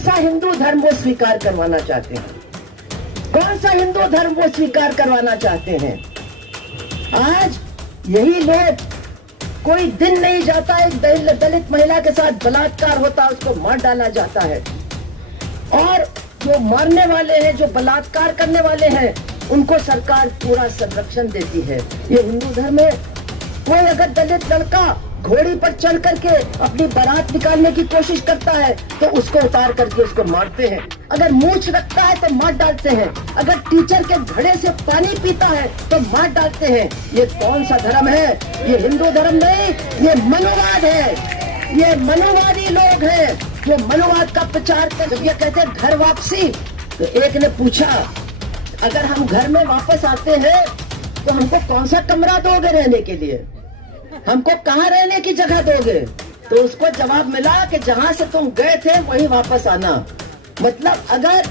सा हिंदू धर्म वो स्वीकार करवाना चाहते हैं? कौन सा हिंदू धर्म वो स्वीकार करवाना चाहते हैं? आज यही लोग, कोई दिन नहीं जाता एक दलित महिला के साथ बलात्कार होता, उसको मार डाला जाता है। और जो मारने वाले हैं, जो बलात्कार करने वाले हैं, उनको सरकार पूरा संरक्षण देती है। ये हिंदू धर्म है? कोई अगर दलित लड़का घोड़ी पर चढ़ करके अपनी बारात निकालने की कोशिश करता है तो उसको उतार करके उसको मारते हैं। अगर मूंछ रखता है तो मार डालते हैं। अगर टीचर के घड़े से पानी पीता है तो मार डालते हैं। ये कौन सा धर्म है? ये हिंदू धर्म नहीं, ये मनुवाद है। ये मनुवादी लोग हैं जो मनुवाद का प्रचार कर, ये कहते हैं घर वापसी। तो एक ने पूछा, अगर हम घर में वापस आते हैं तो हमको कौन सा कमरा दोगे रहने के लिए? हमको कहाँ रहने की जगह दोगे? तो उसको जवाब मिला कि जहाँ से तुम गए थे वहीं वापस आना। मतलब अगर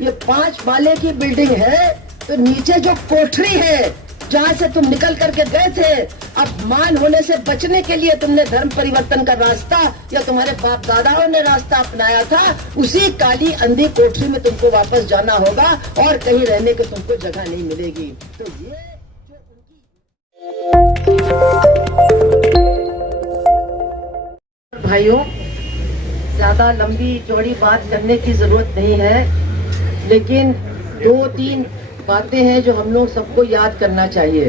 ये 5 माले की बिल्डिंग है तो नीचे जो कोठरी है जहाँ से तुम निकल करके गए थे, अपमान होने से बचने के लिए तुमने धर्म परिवर्तन का रास्ता या तुम्हारे बाप दादाओं ने रास्ता अपनाया था, उसी काली अंधी कोठरी में तुमको वापस जाना होगा और कहीं रहने की तुमको जगह नहीं मिलेगी। तो ये भाइयों, ज्यादा लंबी चौड़ी बात करने की जरूरत नहीं है, लेकिन 2-3 बातें हैं जो हम लोग सबको याद करना चाहिए।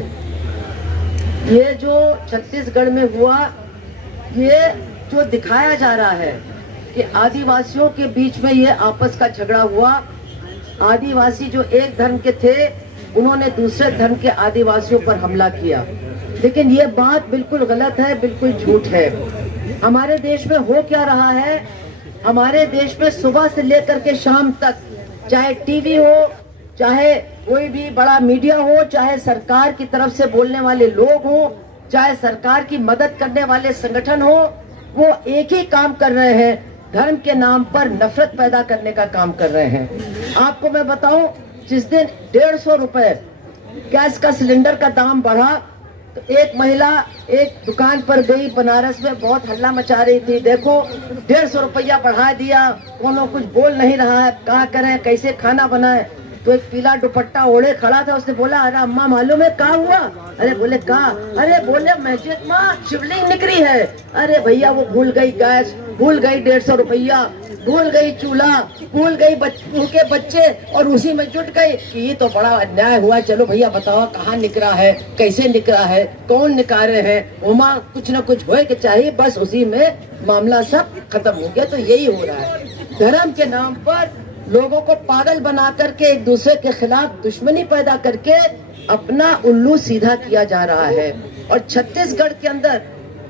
ये जो छत्तीसगढ़ में हुआ, ये जो दिखाया जा रहा है कि आदिवासियों के बीच में ये आपस का झगड़ा हुआ। आदिवासी जो एक धर्म के थे, उन्होंने दूसरे धर्म के आदिवासियों पर हमला किया। लेकिन ये बात बिल्कुल गलत है, बिल्कुल झूठ है। हमारे देश में हो क्या रहा है? हमारे देश में सुबह से लेकर के शाम तक, चाहे टीवी हो, चाहे कोई भी बड़ा मीडिया हो, चाहे सरकार की तरफ से बोलने वाले लोग हो, चाहे सरकार की मदद करने वाले संगठन हो, वो एक ही काम कर रहे हैं, धर्म के नाम पर नफरत पैदा करने का काम कर रहे हैं। आपको मैं बताऊं, जिस दिन 150 रुपए गैस का सिलेंडर का दाम बढ़ा तो एक महिला एक दुकान पर गई बनारस में, बहुत हल्ला मचा रही थी, देखो 150 रुपया बढ़ा दिया, कोनो कुछ बोल नहीं रहा है, क्या करें, कैसे खाना बनाए। तो एक पीला दुपट्टा ओढ़े खड़ा था, उसने बोला, अरे अम्मा मालूम है क्या हुआ? अरे बोले का? अरे बोले मस्जिद में शिवलिंग निकली है। अरे भैया वो भूल गई गैस, भूल गई 150 रुपया, भूल गई चूल्हा, भूल गई उनके बच्चे, और उसी में जुट गई कि ये तो बड़ा अन्याय हुआ। चलो भैया बताओ कहाँ निकला है, कैसे निकला है, कौन निकाले हैं, उमा कुछ न कुछ होए के चाहिए, बस उसी में मामला सब खत्म हो गया। तो यही हो रहा है, धर्म के नाम पर लोगों को पागल बना करके एक दूसरे के खिलाफ दुश्मनी पैदा करके अपना उल्लू सीधा किया जा रहा है। और छत्तीसगढ़ के अंदर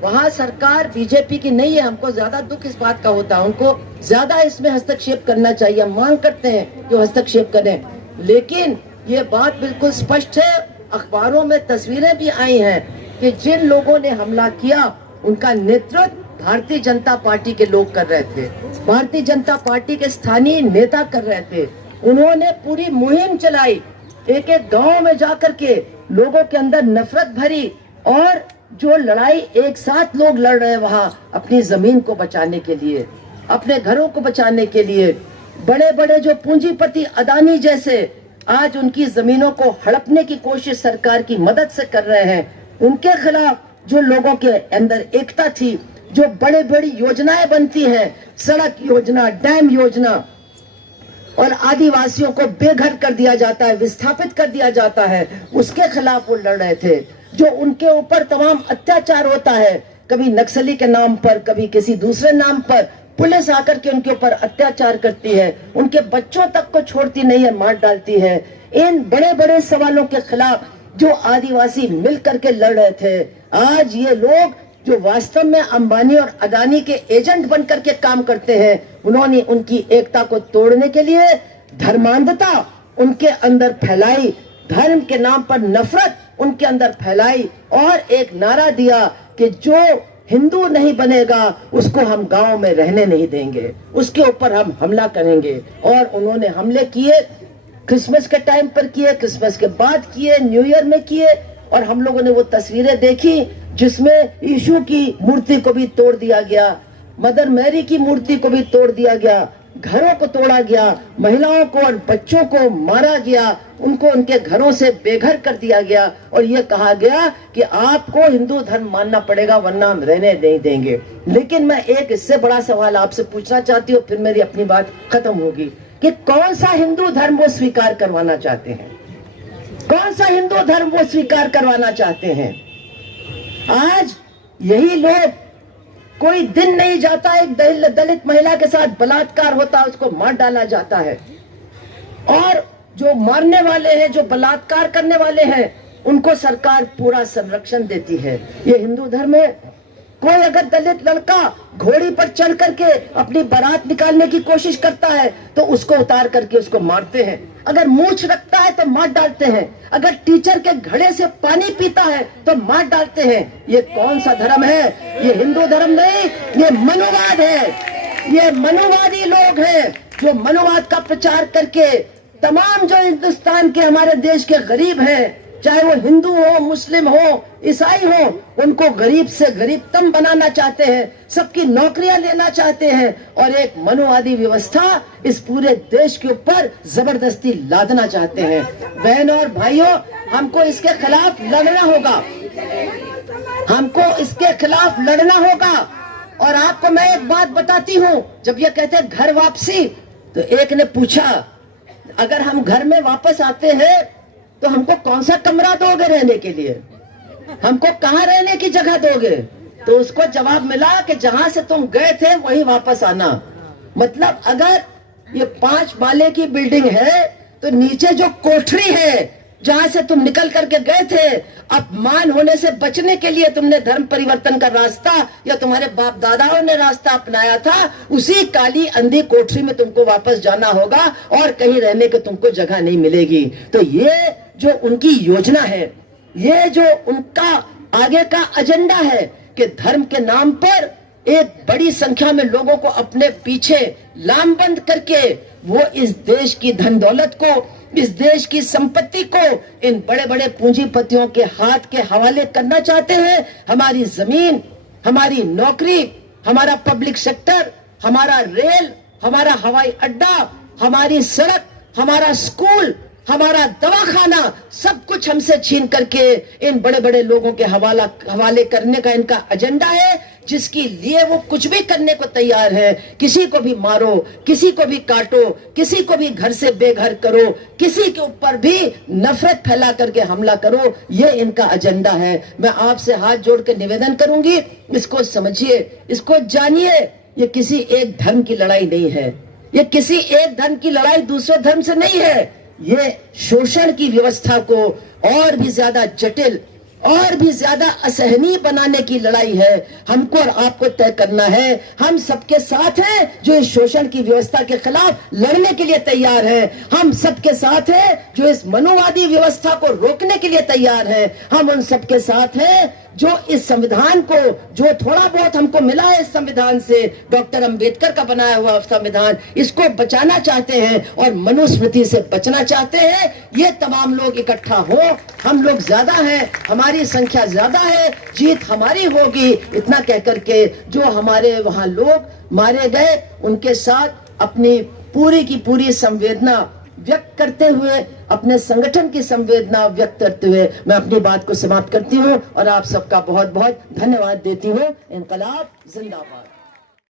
वहाँ सरकार बीजेपी की नहीं है। हमको ज्यादा दुख इस बात का होता है, उनको ज्यादा इसमें हस्तक्षेप करना चाहिए। हम मांग करते हैं कि हस्तक्षेप करें, लेकिन ये बात बिल्कुल स्पष्ट है, अखबारों में तस्वीरें भी आई हैं कि जिन लोगों ने हमला किया उनका नेतृत्व भारतीय जनता पार्टी के लोग कर रहे थे, भारतीय जनता पार्टी के स्थानीय नेता कर रहे थे। उन्होंने पूरी मुहिम चलाई, एक एक गांव में जाकर के लोगों के अंदर नफरत भरी, और जो लड़ाई एक साथ लोग लड़ रहे हैं वहाँ अपनी जमीन को बचाने के लिए, अपने घरों को बचाने के लिए। बड़े बड़े जो पूंजीपति अदानी जैसे आज उनकी जमीनों को हड़पने की कोशिश सरकार की मदद से कर रहे हैं, उनके खिलाफ जो लोगों के अंदर एकता थी, जो बड़े बड़ी योजनाएं बनती हैं, सड़क योजना, डैम योजना, और आदिवासियों को बेघर कर दिया जाता है, विस्थापित कर दिया जाता है, उसके खिलाफ वो लड़ रहे थे। जो उनके ऊपर तमाम अत्याचार होता है, कभी नक्सली के नाम पर, कभी किसी दूसरे नाम पर, पुलिस आकर के उनके ऊपर अत्याचार करती है, उनके बच्चों तक को छोड़ती नहीं है, मार डालती है। इन बड़े बड़े सवालों के खिलाफ जो आदिवासी मिल करके लड़ रहे थे, आज ये लोग जो वास्तव में अंबानी और अदानी के एजेंट बनकर के काम करते हैं, उन्होंने उनकी एकता को तोड़ने के लिए धर्मांधता उनके अंदर फैलाई, धर्म के नाम पर नफरत उनके अंदर फैलाई, और एक नारा दिया कि जो हिंदू नहीं बनेगा उसको हम गांव में रहने नहीं देंगे, उसके ऊपर हम हमला करेंगे। और उन्होंने हमले किए, क्रिसमस के टाइम पर किए, क्रिसमस के बाद किए, न्यू ईयर में किए, और हम लोगों ने वो तस्वीरें देखी जिसमें यीशु की मूर्ति को भी तोड़ दिया गया, मदर मैरी की मूर्ति को भी तोड़ दिया गया, घरों को तोड़ा गया, महिलाओं को और बच्चों को मारा गया, उनको उनके घरों से बेघर कर दिया गया और ये कहा गया कि आपको हिंदू धर्म मानना पड़ेगा वरना हम रहने नहीं देंगे। लेकिन मैं एक इससे बड़ा सवाल आपसे पूछना चाहती हूँ, फिर मेरी अपनी बात खत्म होगी, कि कौन सा हिंदू धर्म वो स्वीकार करवाना चाहते हैं? कौन सा हिंदू धर्म वो स्वीकार करवाना चाहते हैं? आज यही लोग, कोई दिन नहीं जाता एक दलित महिला के साथ बलात्कार होता है, उसको मार डाला जाता है, और जो मारने वाले हैं, जो बलात्कार करने वाले हैं, उनको सरकार पूरा संरक्षण देती है। ये हिंदू धर्म है? कोई अगर दलित लड़का घोड़ी पर चढ़ करके अपनी बारात निकालने की कोशिश करता है तो उसको उतार करके उसको मारते हैं। अगर मूंछ रखता है तो मार डालते हैं। अगर टीचर के घड़े से पानी पीता है तो मार डालते हैं। ये कौन सा धर्म है? ये हिंदू धर्म नहीं, ये मनुवाद है। ये मनुवादी लोग हैं जो मनुवाद का प्रचार करके तमाम जो हिंदुस्तान के, हमारे देश के गरीब हैं, चाहे वो हिंदू हो, मुस्लिम हो, ईसाई हो, उनको गरीब से गरीबतम बनाना चाहते हैं, सबकी नौकरियां लेना चाहते हैं और एक मनुवादी व्यवस्था इस पूरे देश के ऊपर जबरदस्ती लादना चाहते हैं। बहनों और भाइयों, हमको इसके खिलाफ लड़ना होगा, हमको इसके खिलाफ लड़ना होगा। और आपको मैं एक बात बताती हूँ, जब ये कहते हैं घर वापसी, तो एक ने पूछा, अगर हम घर में वापस आते हैं तो हमको कौन सा कमरा दोगे रहने के लिए? हमको कहाँ रहने की जगह दोगे? तो उसको जवाब मिला कि जहां से तुम गए थे वहीं वापस आना। मतलब अगर ये 5 माले की बिल्डिंग है तो नीचे जो कोठरी है जहां से तुम निकल करके गए थे, अपमान होने से बचने के लिए तुमने धर्म परिवर्तन का रास्ता या तुम्हारे बाप दादाओं ने रास्ता अपनाया था, उसी काली अंधी कोठरी में तुमको वापस जाना होगा और कहीं रहने को तुमको जगह नहीं मिलेगी। तो ये जो उनकी योजना है, ये जो उनका आगे का एजेंडा है कि धर्म के नाम पर एक बड़ी संख्या में लोगों को अपने पीछे लामबंद करके वो इस देश की धन दौलत को, इस देश की संपत्ति को इन बड़े बड़े पूंजीपतियों के हाथ के हवाले करना चाहते हैं। हमारी जमीन, हमारी नौकरी, हमारा पब्लिक सेक्टर, हमारा रेल, हमारा हवाई अड्डा, हमारी सड़क, हमारा स्कूल, हमारा दवाखाना, सब कुछ हमसे छीन करके इन बड़े बड़े लोगों के हवाले करने का इनका एजेंडा है, जिसके लिए वो कुछ भी करने को तैयार है। किसी को भी मारो, किसी को भी काटो, किसी को भी घर से बेघर करो, किसी के ऊपर भी नफरत फैला करके हमला करो, ये इनका एजेंडा है। मैं आपसे हाथ जोड़ के निवेदन करूंगी, इसको समझिए, इसको जानिए। ये किसी एक धर्म की लड़ाई नहीं है, ये किसी एक धर्म की लड़ाई दूसरे धर्म से नहीं है। ये शोषण की व्यवस्था को और भी ज्यादा जटिल और भी ज्यादा असहनीय बनाने की लड़ाई है। हमको और आपको तय करना है। हम सबके साथ हैं जो इस शोषण की व्यवस्था के खिलाफ लड़ने के लिए तैयार है। हम सबके साथ हैं जो इस मनुवादी व्यवस्था को रोकने के लिए तैयार है। हम उन सबके साथ हैं जो इस संविधान को, जो थोड़ा बहुत हमको मिला है इस संविधान से, डॉक्टर अंबेडकर का बनाया हुआ संविधान, इसको बचाना चाहते हैं और मनुस्मृति से बचना चाहते हैं। ये तमाम लोग इकट्ठा हो, हम लोग ज्यादा हैं, हमारी संख्या ज्यादा है, जीत हमारी होगी। इतना कहकर के जो हमारे वहां लोग मारे गए उनके साथ अपनी पूरी की पूरी संवेदना व्यक्त करते हुए, अपने संगठन की संवेदना व्यक्त करते हुए मैं अपनी बात को समाप्त करती हूं और आप सबका बहुत बहुत धन्यवाद देती हूं। इंकलाब जिंदाबाद।